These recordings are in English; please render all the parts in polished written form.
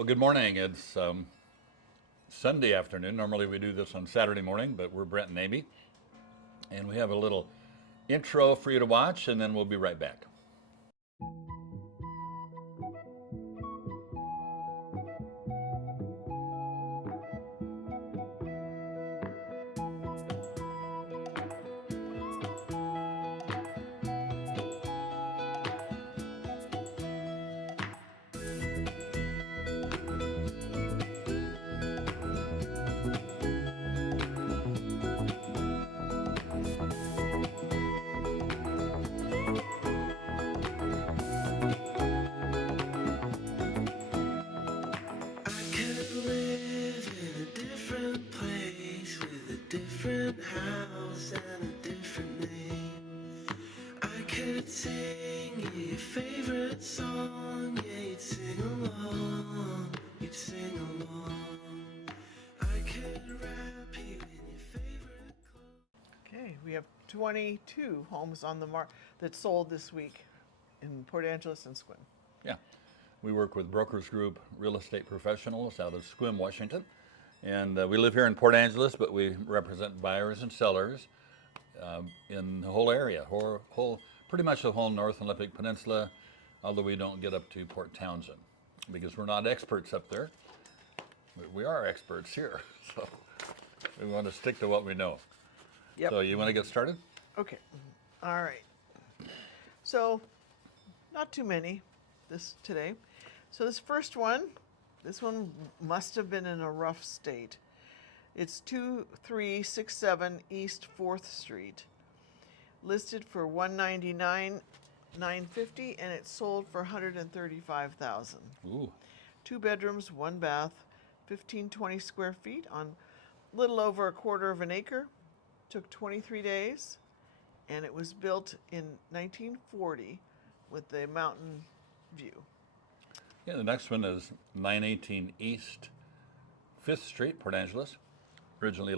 Well, good morning. It's Sunday afternoon. Normally we do this on Saturday morning, but we're Brent and Amy, and we have a little intro for you to watch, and then we'll be right back. House and a different name. I could sing you your favorite song, yeah, you'd sing along, you'd sing along. I could wrap you in your favorite clothes. Okay, we have 22 homes on the market that sold this week in Port Angeles and Sequim. Yeah, we work with BrokersGroup real estate professionals out of Sequim, Washington. And we live here in Port Angeles, but we represent buyers and sellers in the whole area, pretty much the whole North Olympic Peninsula, although we don't get up to Port Townsend because we're not experts up there. We are experts here, so we want to stick to what we know. Yep. So you want to get started? Okay. All right. So, not too many today. So this first one, this one must have been in a rough state. It's 2367 East 4th Street, listed for $199,950, and it sold for $135,000. Ooh. 2 bedrooms, 1 bath, 1520 square feet on a little over a quarter of an acre. Took 23 days, and it was built in 1940 with the mountain view. Yeah, the next one is 918 East 5th Street, Port Angeles. Originally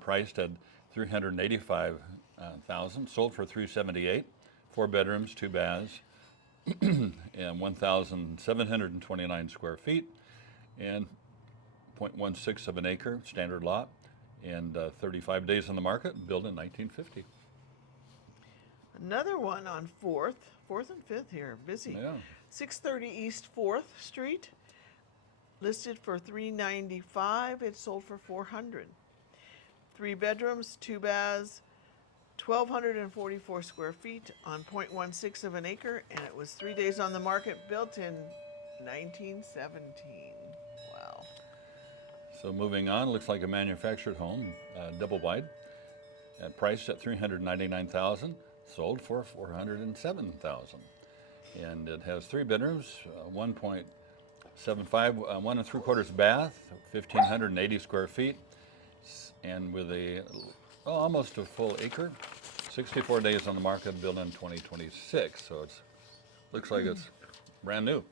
priced at $385,000, sold for $378,000. 4 bedrooms, 2 baths, and 1,729 square feet, and 0.16 of an acre, standard lot, and 35 days on the market, built in 1950. Another one on 4th and 5th here, busy. Yeah. 630 East 4th Street, listed for $395,000. It sold for $400,000. 3 bedrooms, 2 baths, 1,244 square feet on 0.16 of an acre, and it was 3 days on the market, built in 1917. Wow. So moving on, looks like a manufactured home, double wide, priced at $399,000, sold for $407,000. And it has 3 bedrooms, 1.75, 1 3/4 bath, 1,580 square feet, and with almost a full acre, 64 days on the market, built in 2026. So it looks like it's brand new.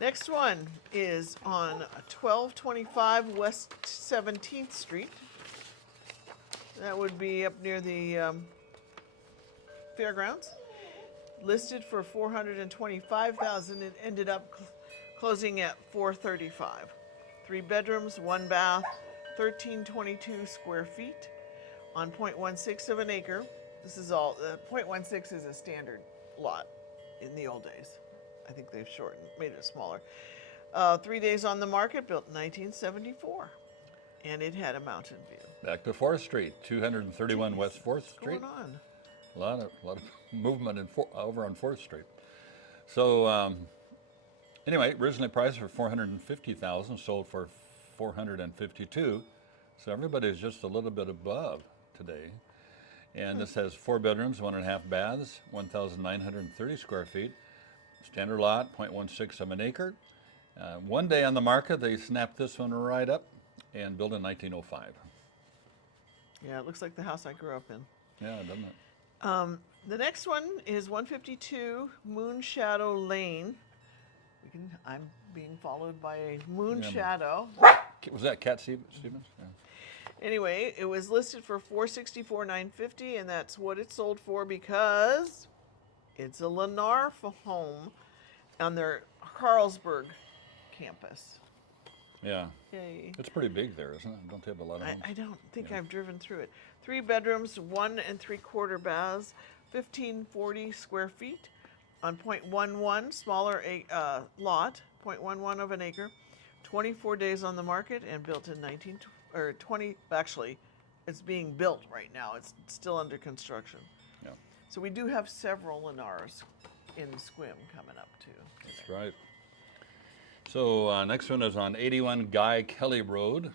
Next one is on 1225 West 17th Street. That would be up near the fairgrounds. Listed for $425,000. It ended up closing at $435,000. 3 bedrooms, 1 bath, 1,322 square feet on 0.16 of an acre. This is all, 0.16 is a standard lot in the old days. I think they've made it smaller. 3 days on the market, built in 1974, and it had a mountain view. Back to 4th Street, 231 West 4th Street. What's going on? A lot of movement over on 4th Street. So anyway, originally priced for $450,000, sold for $452,000. So everybody's just a little bit above today. And this has 4 bedrooms, 1.5 baths, 1,930 square feet. Standard lot, 0.16 of an acre. 1 day on the market, they snapped this one right up and built in 1905. Yeah, it looks like the house I grew up in. Yeah, doesn't it? The next one is 152 Moon Shadow Lane. I'm being followed by a moon shadow. Was that Cat Stevens? Yeah. Anyway, it was listed for $464,950, and that's what it sold for because it's a Lennar home on their Carlsberg campus. Yeah. Yay. It's pretty big there, isn't it? Don't they have a lot of homes? I don't think Yeah. I've driven through it. 3 bedrooms, 1 3/4 baths, 1,540 square feet on .11, smaller lot, .11 of an acre, 24 days on the market, and built in 20. Actually, it's being built right now. It's still under construction. Yeah. So we do have several Lennars in Sequim coming up too. That's right. So next one is on 81 Guy Kelly Road.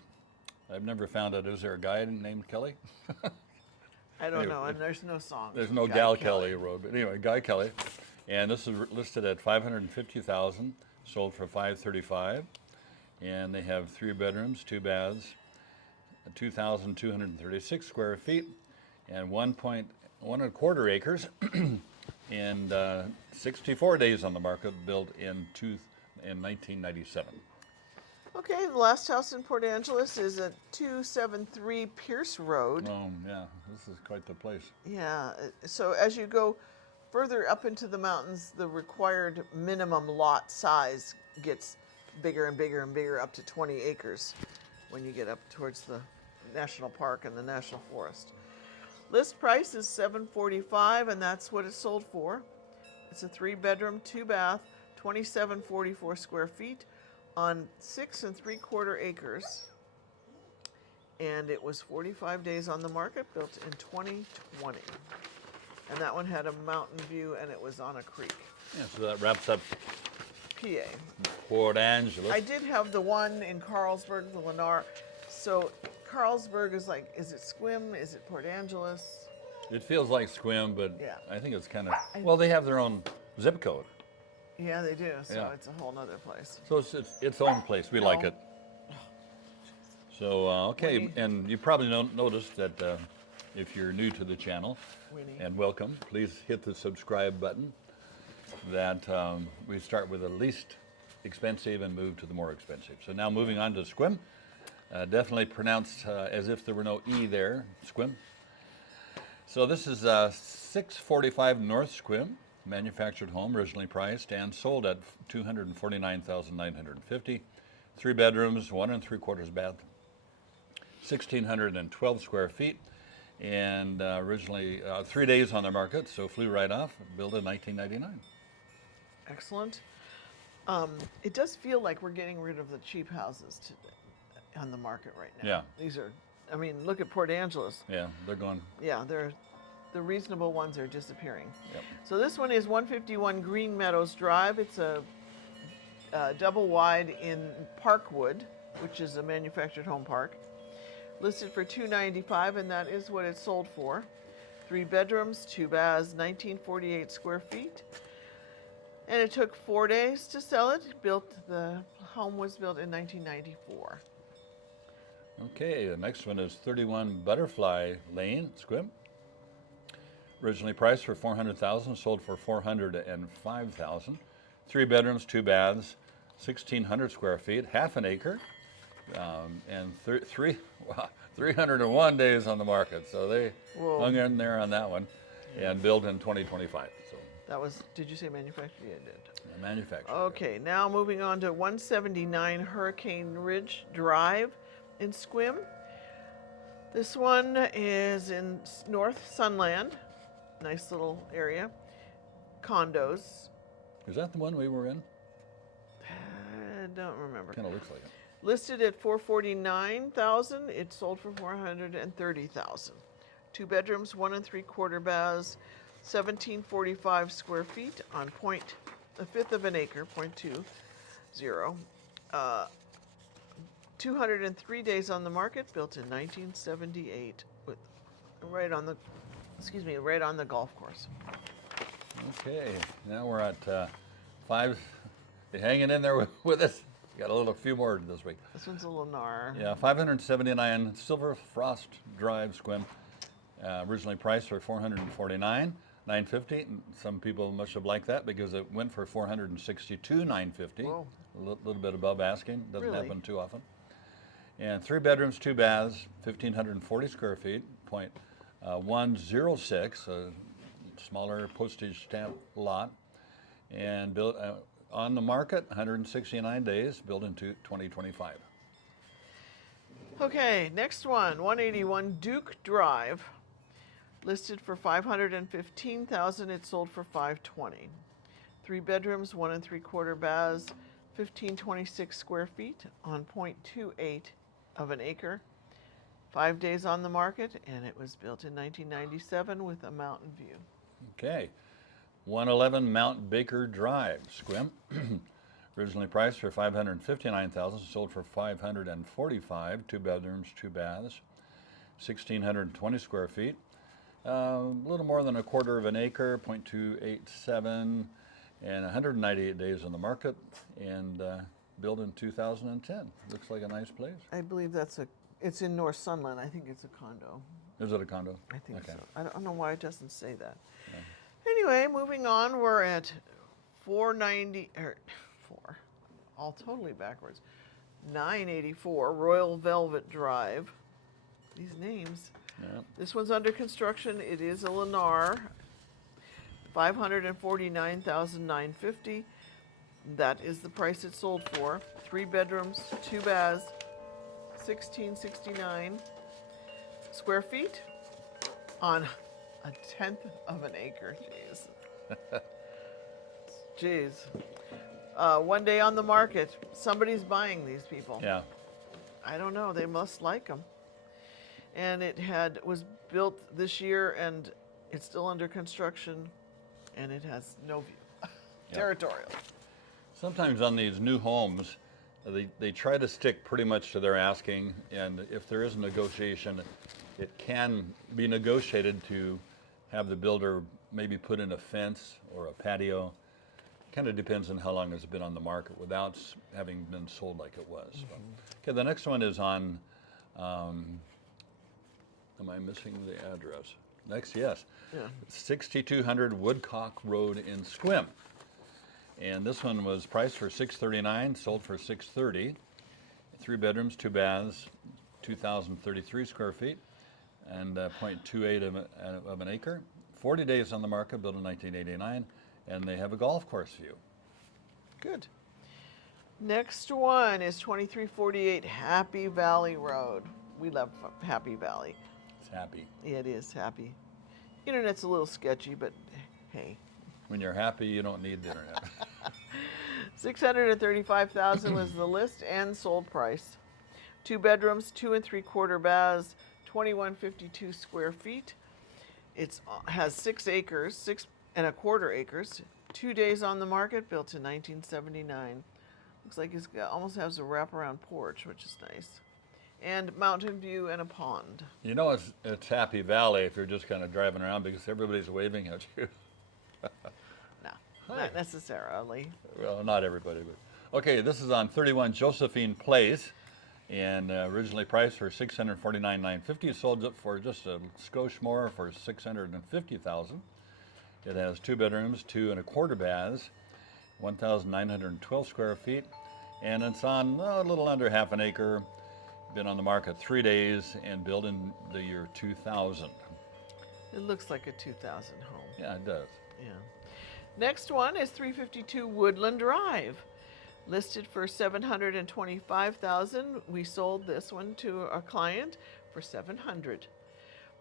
I've never found it. Is there a guy named Kelly? I don't Anyway, know, and there's no song. There's no Guy Gal Kelly Road, but anyway, Guy Kelly, and this is listed at 550,000, sold for 535, and they have 3 bedrooms, 2 baths, 2,236 square feet, and 1.125 acres, and 64 days on the market, built in 1997. Okay, the last house in Port Angeles is at 273 Pierce Road. Oh yeah, this is quite the place. Yeah, so as you go further up into the mountains, the required minimum lot size gets bigger and bigger and bigger, up to 20 acres when you get up towards the national park and the national forest. List price is $745, and that's what it's sold for. It's a 3 bedroom, 2 bath, 2,744 square feet on 6 3/4 acres. And it was 45 days on the market, built in 2020. And that one had a mountain view, and it was on a creek. Yeah, so that wraps up PA. Port Angeles. I did have the one in Carlsberg, the Lennar. So Carlsberg is like, is it Sequim? Is it Port Angeles? It feels like Sequim, but Yeah. I think it's kind of, well, they have their own zip code. Yeah, they do. So Yeah. it's a whole nother place. So it's its own place. We like No. it. So, okay, Winnie. and you probably noticed that if you're new to the channel, Winnie. and welcome, please hit the subscribe button. That we start with the least expensive and move to the more expensive. So now moving on to Sequim. Definitely pronounced as if there were no E there, Sequim. So this is 645 North Sequim, manufactured home, originally priced and sold at $249,950. 3 bedrooms, 1 3/4 bath, 1,612 square feet, and originally 3 days on the market, so flew right off, built in 1999. Excellent. It does feel like we're getting rid of the cheap houses on the market right now. Yeah. These are, I mean, look at Port Angeles. Yeah, they're gone. Yeah, the reasonable ones are disappearing. Yep. So this one is 151 Green Meadows Drive. It's a double wide in Parkwood, which is a manufactured home park. Listed for $295, and that is what it's sold for. 3 bedrooms, 2 baths, 1,948 square feet. And it took 4 days to sell it. The home was built in 1994. Okay, the next one is 31 Butterfly Lane, Sequim. Originally priced for $400,000, sold for $405,000. 3 bedrooms, 2 baths, 1,600 square feet, half an acre, and 301 days on the market. So they Whoa. hung in there on that one, and built in 2025. So That was, did you say manufactured? Yeah, it did. manufactured. Okay, now moving on to 179 Hurricane Ridge Drive in Sequim. This one is in North Sunland. Nice little area. Condos. Is that the one we were in? I don't remember. Kind of looks like it. Listed at $449,000. It sold for $430,000. 2 bedrooms, 1 3/4 baths, 1,745 square feet on a fifth of an acre, 0.20. 203 days on the market, built in 1978, with right on the golf course. Okay, now we're at 5. You hanging in there with us? Got a few more this week. This one's a Lennar. Yeah, 579 Silver Frost Drive, Sequim. Originally priced for $449,950. Some people must have liked that because it went for $462,950. Whoa. A little bit above asking. Doesn't Really? happen too often. And 3 bedrooms, 2 baths, 1,540 square feet. .106, a smaller postage stamp lot, and built on the market, 169 days, built into 2025. Okay, next one, 181 Duke Drive, listed for 515,000. It sold for 520. 3 bedrooms, 1 3/4 baths, 1526 square feet on 0.28 of an acre. 5 days on the market, and it was built in 1997 with a mountain view. Okay, 111 Mount Baker Drive, Sequim. Originally priced for 559,000, sold for 545. 2 bedrooms, 2 baths, 1,620 square feet. A little more than a quarter of an acre, 0.287, and 198 days on the market, and built in 2010. Looks like a nice place. I believe it's in North Sunland. I think it's a condo. Is it a condo? I think Okay. so. I don't know why it doesn't say that. Anyway, moving on, we're at 490, all totally backwards. 984 Royal Velvet Drive. These names. Yeah. This one's under construction. It is a Lennar. 549,950. That is the price it sold for. 3 bedrooms, 2 baths, 1669 square feet on a 1/10 of an acre. Jeez. 1 day on the market. Somebody's buying these people. Yeah. I don't know. They must like them. And it was built this year, and it's still under construction, and it has no view. Territorial. Sometimes on these new homes, they try to stick pretty much to their asking, and if there is a negotiation, it can be negotiated to have the builder maybe put in a fence or a patio. Kind of depends on how long it's been on the market without having been sold like it was. Okay, the next one is on, am I missing the address? Next, yes. Yeah. 6200 Woodcock Road in Sequim. And this one was priced for $639, sold for $630. 3 bedrooms, 2 baths, 2,033 square feet, and 0.28 of an acre. 40 days on the market, built in 1989, and they have a golf course view. Good. Next one is 2348 Happy Valley Road. We love Happy Valley. It's happy. It is happy. Internet's a little sketchy, but hey. When you're happy, you don't need the internet. 635,000 was the list and sold price. 2 bedrooms, 2 3/4 baths, 2152 square feet. It has 6 acres, 6 1/4 acres. 2 days on the market, built in 1979. Looks like it almost has a wraparound porch, which is nice. And mountain view and a pond. You know, it's Happy Valley if you're just kind of driving around because everybody's waving at you. No, Hi. not necessarily. Well, not everybody, but. Okay, this is on 31 Josephine Place, and originally priced for $649,950. Sold it for just a skosh more for $650,000. It has 2 bedrooms, 2 1/4 baths, 1,912 square feet, and it's on a little under half an acre. Been on the market 3 days and built in the year 2000. It looks like a 2000 home. Yeah, it does. Yeah. Next one is 352 Woodland Drive, listed for $725,000. We sold this one to a client for $700.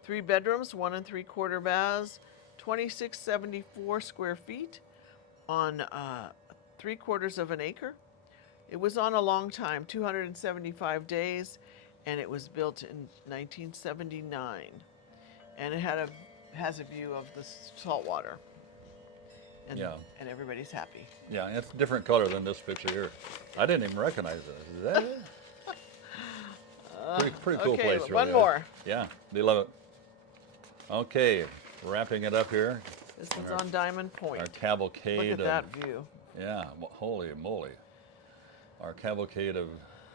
3 bedrooms, 1 3/4 baths, 2674 square feet on 3/4 of an acre. It was on a long time, 275 days, and it was built in 1979. And it has a view of the saltwater. And, Yeah. and everybody's happy. Yeah, it's a different color than this picture here. I didn't even recognize this. Is that it? Pretty cool okay, place. one really. more. Yeah, they love it. Okay, wrapping it up here. This one's on Diamond Point. Our cavalcade Look at of that view. yeah, holy moly. Our cavalcade of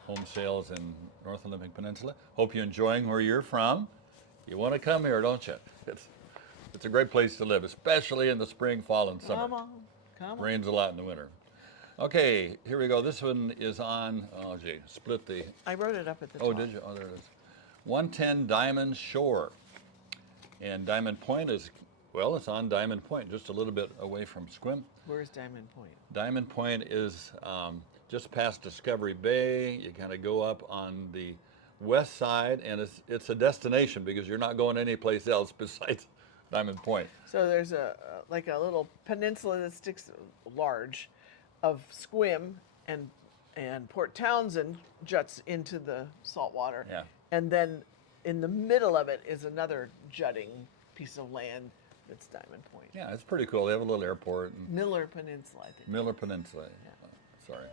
home sales in North Olympic Peninsula. Hope you're enjoying where you're from. You want to come here, don't you? It's a great place to live, especially in the spring, fall, and summer. Come on. Rains a lot in the winter. Okay, here we go. This one is on, oh gee, split the, I wrote it up at the top. oh, did you? Oh, there it is. 110 Diamond Shore. And Diamond Point is Well, it's on Diamond Point, just a little bit away from Sequim. Where's Diamond Point? Diamond Point is just past Discovery Bay. You kind of go up on the west side, and it's a destination because you're not going anyplace else besides Diamond Point. So there's like a little peninsula that sticks large of Sequim and Port Townsend juts into the salt water. Yeah. And then in the middle of it is another jutting piece of land that's Diamond Point. Yeah, it's pretty cool. They have a little airport. And Miller Peninsula, I think. Miller Peninsula. Sorry.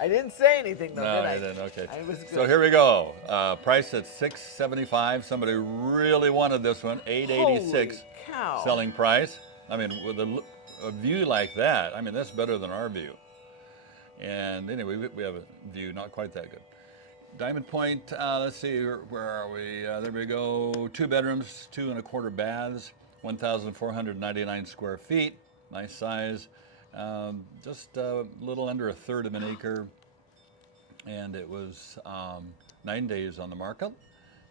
I didn't say anything though, No, did I? you didn't. Okay. I was good. So here we go. Price at $675. Somebody really wanted this one. $886 Holy cow. selling price. I mean, with a view like that, I mean, that's better than our view. And anyway, we have a view not quite that good. Diamond Point, let's see, where are we? There we go. 2 bedrooms, 2 1/4 baths, 1,499 square feet. Nice size. Just a little under 1/3 of an acre. And it was 9 days on the market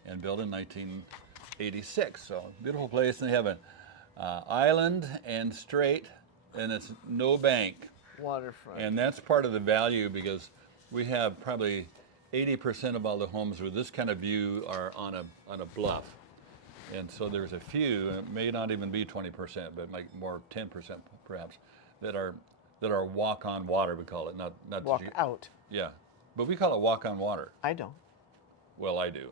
and built in 1986. So beautiful place. And they have an island and straight, and it's no bank. Waterfront. And that's part of the value because we have probably 80% of all the homes with this kind of view are on a bluff. And so there's a few, it may not even be 20%, but like more 10% perhaps, that are walk on water, we call it, not Walk out. Yeah. But we call it walk on water. I don't. Well, I do.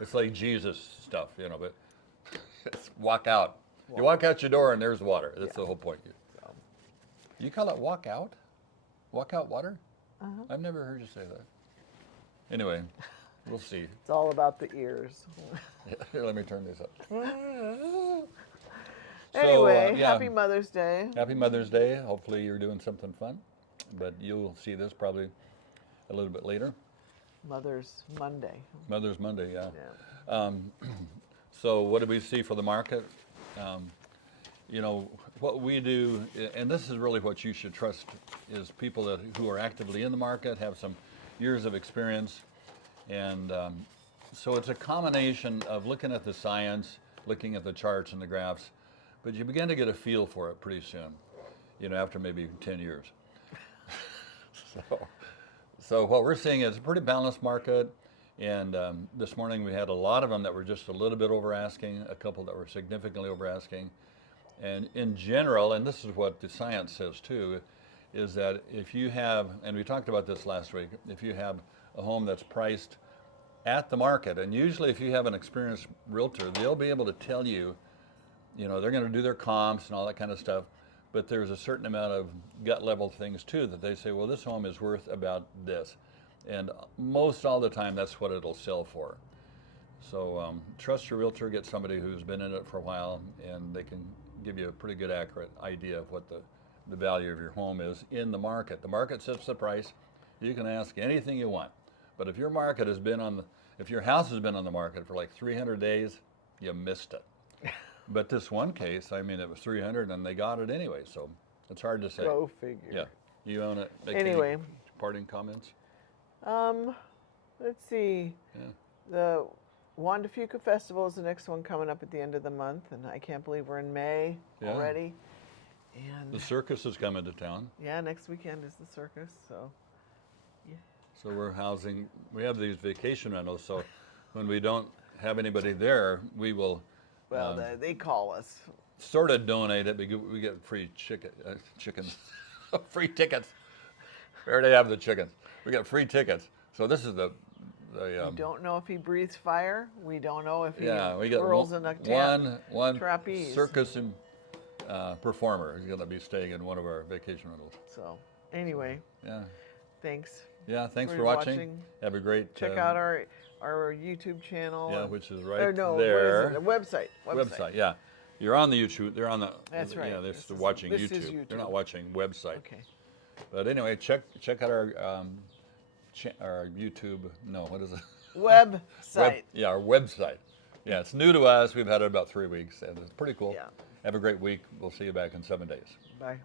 It's like Jesus stuff, but it's walk out. You walk out your door and there's water. That's the whole point. So, You call it walk out? Walk out water? Uh-huh. I've never heard you say that. Anyway, we'll see. it's all about the ears. Here, let me turn this up. Anyway, yeah. happy Mother's Day. Happy Mother's Day. Hopefully you're doing something fun. But you'll see this probably a little bit later. Mother's Monday. Mother's Monday, yeah. Yeah. So what do we see for the market? What we do, and this is really what you should trust, is people who are actively in the market, have some years of experience. And so it's a combination of looking at the science, looking at the charts and the graphs, but you begin to get a feel for it pretty soon, after maybe 10 years. So what we're seeing is a pretty balanced market. And this morning we had a lot of them that were just a little bit over asking, a couple that were significantly over asking. And in general, and this is what the science says too, is that if you have, and we talked about this last week, if you have a home that's priced at the market, and usually if you have an experienced realtor, they'll be able to tell you, they're going to do their comps and all that kind of stuff, but there's a certain amount of gut level things too that they say, well, this home is worth about this. And most all the time, that's what it'll sell for. So trust your realtor, get somebody who's been in it for a while, and they can give you a pretty good accurate idea of what the value of your home is in the market. The market sets the price. You can ask anything you want. But if your market has been if your house has been on the market for like 300 days, you missed it. But this one case, I mean, it was 300 and they got it anyway, so it's hard to say. Go figure. Yeah. You own it. Anyway. Any parting comments? Let's see. Yeah. The Juan de Fuca Festival is the next one coming up at the end of the month, and I can't believe we're in May Yeah. already. And The circus is coming to town. yeah, next weekend is the circus, so So we have these vacation rentals, so when we don't have anybody there, we will they call us. sort of donate it. We get free chickens, free tickets. We already have the chickens. We got free tickets. So this is the We don't know if he breathes fire. We don't know if he we got whirls in a one trapeze. circus performer is going to be staying in one of our vacation rentals. So anyway, Yeah. thanks. Yeah, thanks for For watching. watching. Have a great Check out our YouTube channel. yeah, which is or right no, there. What is it? The Website, yeah. You're on the YouTube. They're on the. That's right. Yeah, they're This still is- watching this is YouTube. They're YouTube. not watching website. Okay. But anyway, check out our our YouTube. No, what is it? Website. Yeah, our website. Yeah, it's new to us. We've had it about 3 weeks, and it's pretty cool. Yeah. Have a great week. We'll see you back in 7 days. Bye.